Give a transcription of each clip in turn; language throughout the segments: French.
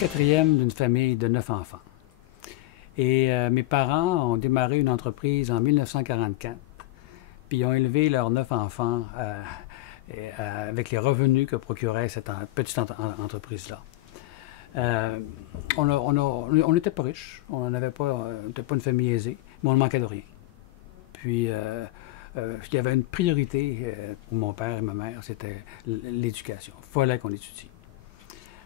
quatrième d'une famille de 9 enfants. Et mes parents ont démarré une entreprise en 1944, puis ils ont élevé leurs 9 enfants avec les revenus que procurait cette petite entreprise-là. On n'était pas riches, on n'était pas une famille aisée, mais on ne manquait de rien. Puis, il y avait une priorité pour mon père et ma mère, c'était l'éducation. Il fallait qu'on étudie.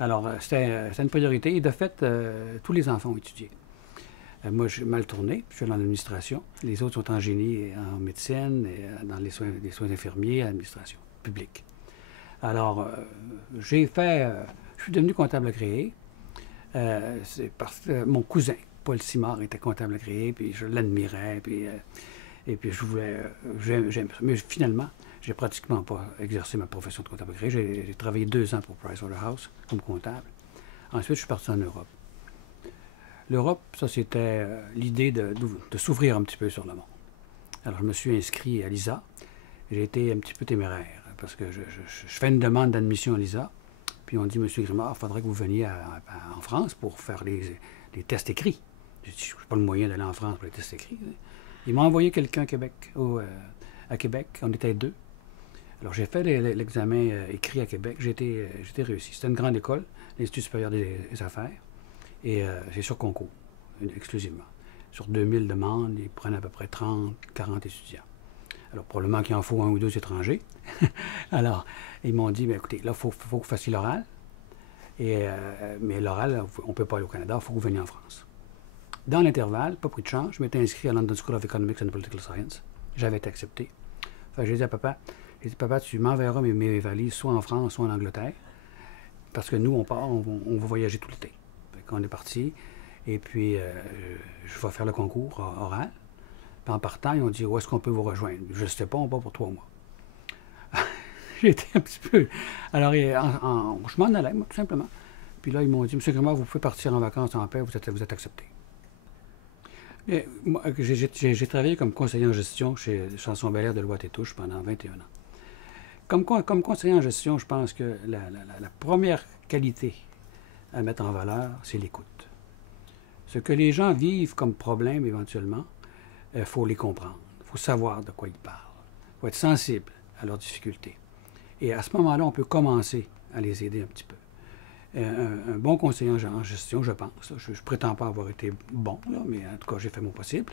Alors, c'était une priorité. Et de fait, tous les enfants ont étudié. Moi, j'ai mal tourné, je suis dans l'administration. Les autres sont en génie et en médecine, et dans les soins infirmiers, l'administration publique. Alors, je suis devenu comptable agréé. C'est parce que mon cousin, Paul Simard, était comptable agréé, puis je l'admirais, et puis je voulais, j'aime ça. Mais finalement, j'ai pratiquement pas exercé ma profession de comptable agréé. J'ai travaillé 2 ans pour Pricewaterhouse comme comptable. Ensuite, je suis parti en Europe. L'Europe, ça, c'était l'idée de s'ouvrir un petit peu sur le monde. Alors, je me suis inscrit à l'ISA. J'ai été un petit peu téméraire, parce que je fais une demande d'admission à l'ISA, puis on dit, M. Grimard, il faudrait que vous veniez en France pour faire les tests écrits. Je n'ai pas le moyen d'aller en France pour les tests écrits. Ils m'ont envoyé quelqu'un à Québec. On était 2. Alors, j'ai fait l'examen écrit à Québec. J'ai été réussi. C'était une grande école, l'Institut supérieur des affaires. Et c'est sur concours, exclusivement. Sur 2000 demandes, ils prennent à peu près 30, 40 étudiants. Alors, probablement qu'il en faut 1 ou 2 étrangers. Alors, ils m'ont dit, écoutez, là, il faut que vous fassiez l'oral. Mais l'oral, on ne peut pas aller au Canada, il faut que vous veniez en France. Dans l'intervalle, pas pris de chance, je m'étais inscrit à London School of Economics and Political Science. J'avais été accepté. Enfin, j'ai dit à papa, tu m'enverras mes valises soit en France, soit en Angleterre, parce que nous, on part, on va voyager tout l'été. On est parti, et puis je vais faire le concours oral. Puis en partant, ils ont dit, où est-ce qu'on peut vous rejoindre? Je ne sais pas, on part pour 3 mois. J'étais un petit peu... Alors, je m'en allais, moi, tout simplement. Puis là, ils m'ont dit, M. Grimard, vous pouvez partir en vacances en paix, vous êtes accepté. J'ai travaillé comme conseiller en gestion chez Chanson Bel Air de Loire-et-Touche pendant 21 ans. Comme conseiller en gestion, je pense que la première qualité à mettre en valeur, c'est l'écoute. Ce que les gens vivent comme problème éventuellement, il faut les comprendre. Il faut savoir de quoi ils parlent. Il faut être sensible à leurs difficultés. Et à ce moment-là, on peut commencer à les aider un petit peu. Un bon conseiller en gestion, je pense, je ne prétends pas avoir été bon, là, mais en tout cas, j'ai fait mon possible.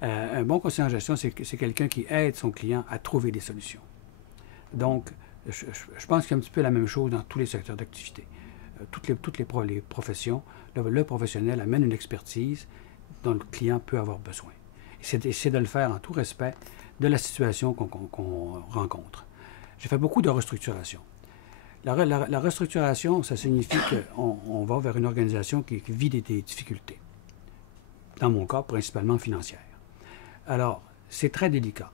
Un bon conseiller en gestion, c'est quelqu'un qui aide son client à trouver des solutions. Donc, je pense qu'il y a un petit peu la même chose dans tous les secteurs d'activité. Toutes les professions, le professionnel amène une expertise dont le client peut avoir besoin. Et c'est de le faire en tout respect de la situation qu'on rencontre. J'ai fait beaucoup de restructuration. La restructuration, ça signifie qu'on va vers une organisation qui vit des difficultés. Dans mon cas, principalement financières. Alors, c'est très délicat.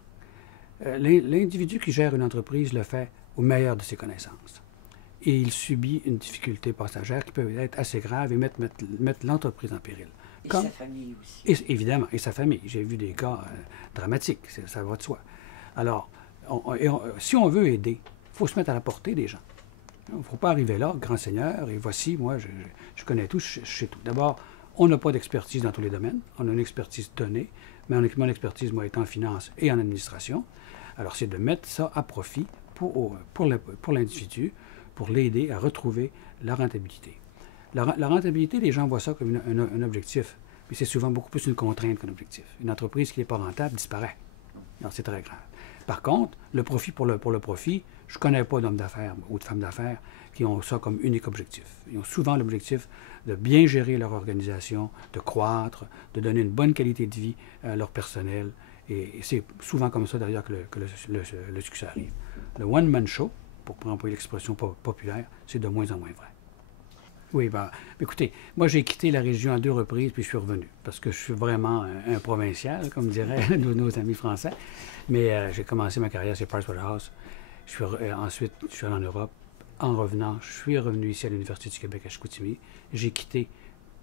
L'individu qui gère une entreprise le fait au meilleur de ses connaissances. Et il subit une difficulté passagère qui peut être assez grave et mettre l'entreprise en péril. Et sa famille aussi. Évidemment, et sa famille. J'ai vu des cas dramatiques, ça va de soi. Alors, si on veut aider, il faut se mettre à la portée des gens. Il ne faut pas arriver là, grand seigneur, et voici, moi, je connais tout, je sais tout. D'abord, on n'a pas d'expertise dans tous les domaines. On a une expertise donnée, mais mon expertise, moi, est en finance et en administration. Alors, c'est de mettre ça à profit pour l'individu, pour l'aider à retrouver la rentabilité. La rentabilité, les gens voient ça comme un objectif, mais c'est souvent beaucoup plus une contrainte qu'un objectif. Une entreprise qui n'est pas rentable disparaît. Alors, c'est très grave. Par contre, le profit pour le profit, je ne connais pas d'hommes d'affaires ou de femmes d'affaires qui ont ça comme unique objectif. Ils ont souvent l'objectif de bien gérer leur organisation, de croître, de donner une bonne qualité de vie à leur personnel. Et c'est souvent comme ça, d'ailleurs, que le succès arrive. Le one-man show, pour employer l'expression populaire, c'est de moins en moins vrai. Oui, écoutez, moi j'ai quitté la région à 2 reprises, puis je suis revenu, parce que je suis vraiment un provincial, comme diraient nos amis français. Mais j'ai commencé ma carrière chez Pricewaterhouse. Ensuite, je suis allé en Europe. En revenant, je suis revenu ici à l'Université du Québec à Chicoutimi. J'ai quitté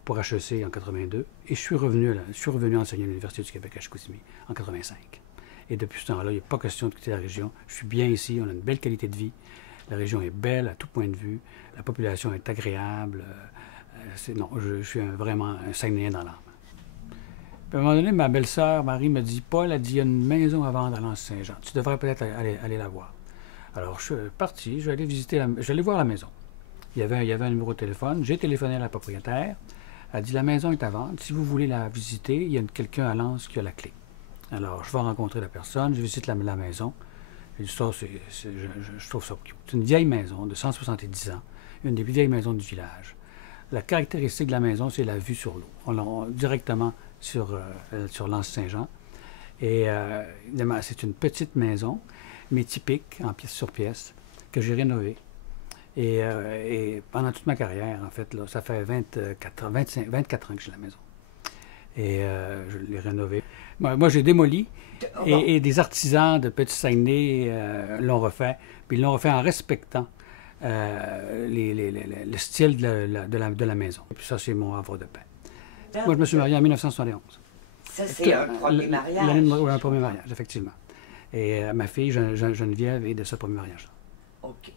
pour HEC en 82, et je suis revenu enseigner à l'Université du Québec à Chicoutimi en 85. Et depuis ce temps-là, il n'y a pas question de quitter la région. Je suis bien ici, on a une belle qualité de vie. La région est belle à tout point de vue. La population est agréable. non, je suis vraiment un Saguenayen dans l'âme. Puis à un moment donné, ma belle-sœur, Marie, me dit, Paul, elle dit, il y a une maison à vendre à l'Anse-Saint-Jean. Tu devrais peut-être aller la voir. Alors, je suis parti, je vais aller voir la maison. Il y avait un numéro de téléphone. J'ai téléphoné à la propriétaire. Elle dit, la maison est à vendre. Si vous voulez la visiter, il y a quelqu'un à Lens qui a la clé. Alors, je vais rencontrer la personne, je visite la maison. Et ça, je trouve ça cute. C'est une vieille maison de 170 ans, une des plus vieilles maisons du village. La caractéristique de la maison, c'est la vue sur l'eau. On est directement sur l'Anse-Saint-Jean. Et évidemment, c'est une petite maison, mais typique, en pièce sur pièce, que j'ai rénovée. Et pendant toute ma carrière, en fait, là, ça fait 24 ans que j'ai la maison. Et je l'ai rénovée. Moi, j'ai démoli et des artisans de Petit-Saguenay l'ont refait. Puis ils l'ont refait en respectant le style de la maison. Et puis ça, c'est mon havre de paix. Moi, je me suis marié en 1971. Ça, c'est un premier mariage. Un premier mariage, effectivement. Et ma fille, Geneviève, est de ce premier mariage-là. OK.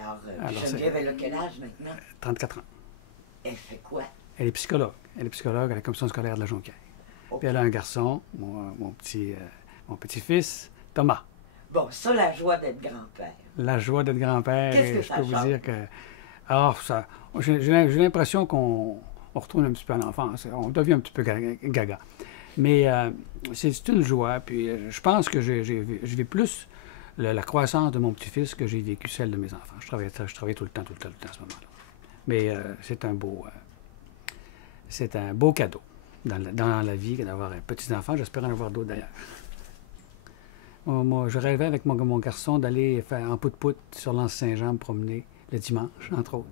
Alors Geneviève, elle a quel âge maintenant? 34 ans. Elle fait quoi? Elle est psychologue. Elle est psychologue à la commission scolaire de la Jonquière. Okay. Puis elle a un garçon, mon petit-fils, Thomas. Bon, ça, la joie d'être grand-père. La joie d'être grand-père. Qu'est-ce que je ça peux change? vous dire que... Alors, ça, j'ai l'impression qu'on retourne un petit peu à l'enfance. On devient un petit peu gaga. Mais c'est une joie. Puis je pense que je vis plus la croissance de mon petit-fils que j'ai vécu celle de mes enfants. Je travaillais tout le temps à ce moment-là. Mais c'est un beau cadeau dans la vie d'avoir un petit enfant. J'espère en avoir d'autres d'ailleurs. Moi, je rêvais avec mon garçon d'aller faire en pout-pout sur l'Anse-Saint-Jean me promener le dimanche, entre autres.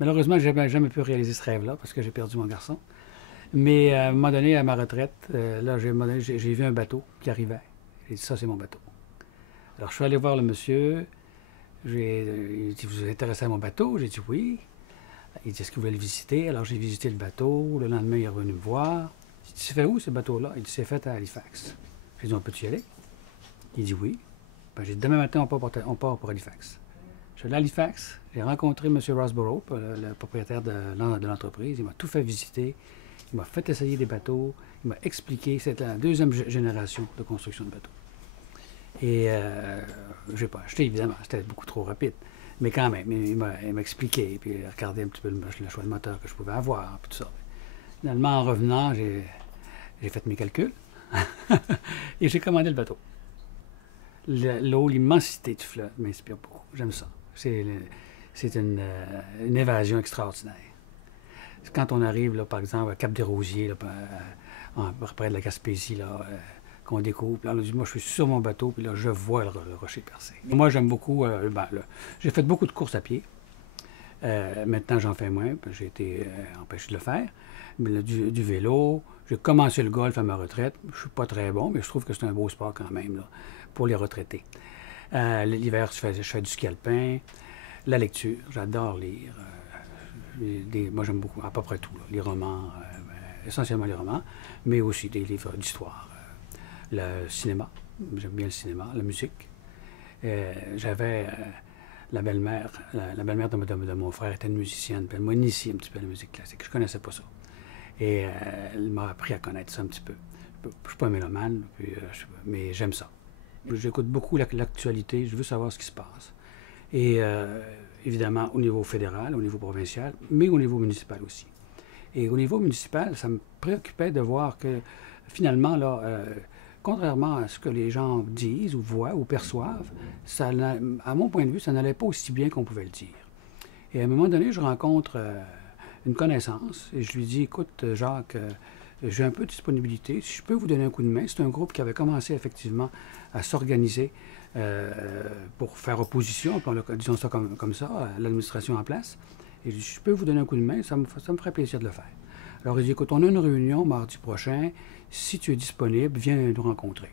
Malheureusement, je n'ai jamais pu réaliser ce rêve-là parce que j'ai perdu mon garçon. Mais à un moment donné, à ma retraite, là, j'ai vu un bateau qui arrivait. J'ai dit, ça, c'est mon bateau. Alors, je suis allé voir le monsieur. Il dit, vous êtes intéressé à mon bateau? J'ai dit, oui. Il dit, est-ce que vous voulez le visiter? Alors, j'ai visité le bateau. Le lendemain, il est revenu me voir. J'ai dit, c'est fait où, ce bateau-là? Il dit, c'est fait à Halifax. J'ai dit, on peut-y aller? Il dit, oui. Ben, j'ai dit, demain matin, on part pour Halifax. Je suis allé à Halifax. J'ai rencontré M. Rossborough, le propriétaire de l'entreprise. Il m'a tout fait visiter. Il m'a fait essayer des bateaux. Il m'a expliqué. C'est la deuxième génération de construction de bateaux. Et je n'ai pas acheté, évidemment. C'était beaucoup trop rapide. Mais quand même, il m'a expliqué. Puis il a regardé un petit peu le choix de moteur que je pouvais avoir. Puis tout ça. Finalement, en revenant, j'ai fait mes calculs. Et j'ai commandé le bateau. L'eau, l'immensité du fleuve m'inspire beaucoup. J'aime ça. C'est une évasion extraordinaire. Quand on arrive, là, par exemple, à Cap-des-Rosiers, près de la Gaspésie, là, qu'on découvre, là, on dit, moi, je suis sur mon bateau, puis là, je vois le rocher percé. Moi, j'aime beaucoup, j'ai fait beaucoup de courses à pied. Maintenant, j'en fais moins, j'ai été empêché de le faire. Mais du vélo, j'ai commencé le golf à ma retraite. Je ne suis pas très bon, mais je trouve que c'est un beau sport quand même, là, pour les retraités. L'hiver, je fais du ski alpin. La lecture, j'adore lire. Moi, j'aime beaucoup, à peu près tout, là, les romans, essentiellement les romans, mais aussi des livres d'histoire. Le cinéma, j'aime bien le cinéma, la musique. J'avais la belle-mère de mon frère était une musicienne, puis elle m'a initié un petit peu à la musique classique. Je ne connaissais pas ça. Et elle m'a appris à connaître ça un petit peu. Je ne suis pas un mélomane, mais j'aime ça. J'écoute beaucoup l'actualité, je veux savoir ce qui se passe. Et évidemment, au niveau fédéral, au niveau provincial, mais au niveau municipal aussi. Et au niveau municipal, ça me préoccupait de voir que, finalement, là, contrairement à ce que les gens disent ou voient ou perçoivent, ça, à mon point de vue, ça n'allait pas aussi bien qu'on pouvait le dire. Et à un moment donné, je rencontre une connaissance et je lui dis, écoute, Jacques, j'ai un peu de disponibilité, si je peux vous donner un coup de main. C'est un groupe qui avait commencé effectivement à s'organiser pour faire opposition, disons ça comme ça, à l'administration en place. Et je dis, je peux vous donner un coup de main, ça me ferait plaisir de le faire. Alors il dit, écoute, on a une réunion mardi prochain, si tu es disponible, viens nous rencontrer.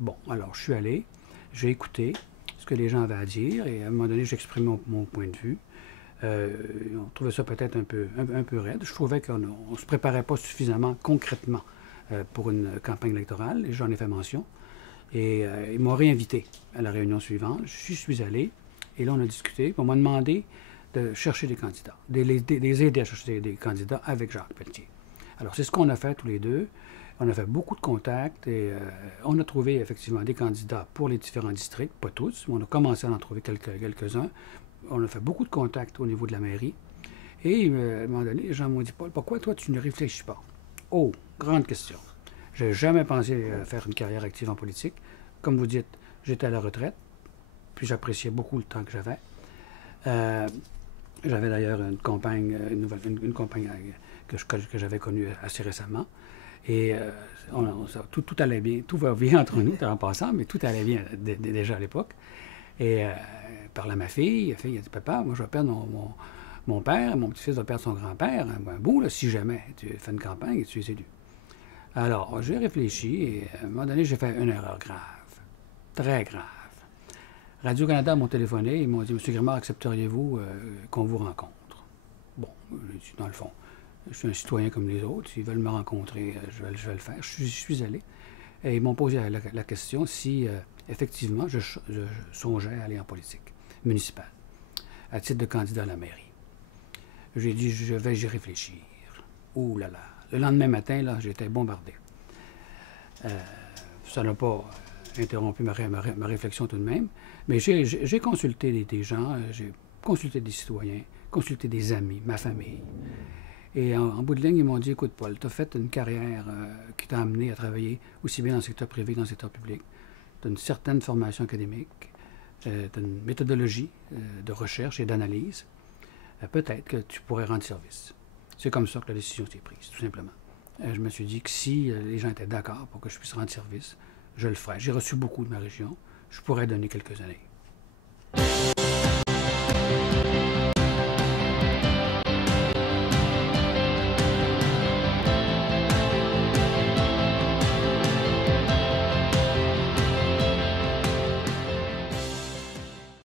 Bon, alors je suis allé, j'ai écouté ce que les gens avaient à dire, et à un moment donné, j'exprime mon point de vue. On trouvait ça peut-être un peu raide. Je trouvais qu'on ne se préparait pas suffisamment concrètement pour une campagne électorale, et j'en ai fait mention. Et ils m'ont réinvité à la réunion suivante. Je suis allé, et là, on a discuté. On m'a demandé de chercher des candidats, de les aider à chercher des candidats avec Jacques Pelletier. Alors, c'est ce qu'on a fait tous les deux. On a fait beaucoup de contacts et on a trouvé effectivement des candidats pour les différents districts, pas tous, mais on a commencé à en trouver quelques-uns. On a fait beaucoup de contacts au niveau de la mairie. Et à un moment donné, les gens m'ont dit, Paul, pourquoi toi tu ne réfléchis pas? Oh, grande question. Je n'ai jamais pensé faire une carrière active en politique. Comme vous dites, j'étais à la retraite, puis j'appréciais beaucoup le temps que j'avais. J'avais d'ailleurs une compagne, une compagne que j'avais connue assez récemment. Et tout allait bien, tout va bien entre nous en passant, mais tout allait bien déjà à l'époque. Et parlait à ma fille, elle a dit, papa, moi je vais perdre mon père, mon petit-fils va perdre son grand-père, un bout, là, si jamais tu fais une campagne et tu es élu. Alors, j'ai réfléchi et à un moment donné, j'ai fait une erreur grave, très grave. Radio-Canada m'ont téléphoné, ils m'ont dit, M. Grimard, accepteriez-vous qu'on vous rencontre? Bon, j'ai dit, dans le fond, je suis un citoyen comme les autres, s'ils veulent me rencontrer, je vais le faire. Je suis allé. Et ils m'ont posé la question si, effectivement, je songeais à aller en politique municipale, à titre de candidat à la mairie. J'ai dit, je vais y réfléchir. Ouh là là. Le lendemain matin, là, j'étais bombardé. Ça n'a pas interrompu ma réflexion tout de même, mais j'ai consulté des gens, j'ai consulté des citoyens, consulté des amis, ma famille. Et en bout de ligne, ils m'ont dit, écoute, Paul, tu as fait une carrière qui t'a amené à travailler aussi bien dans le secteur privé que dans le secteur public. Tu as une certaine formation académique, tu as une méthodologie de recherche et d'analyse. Peut-être que tu pourrais rendre service. C'est comme ça que la décision s'est prise, tout simplement. Je me suis dit que si les gens étaient d'accord pour que je puisse rendre service, je le ferais. J'ai reçu beaucoup de ma région. Je pourrais donner quelques années.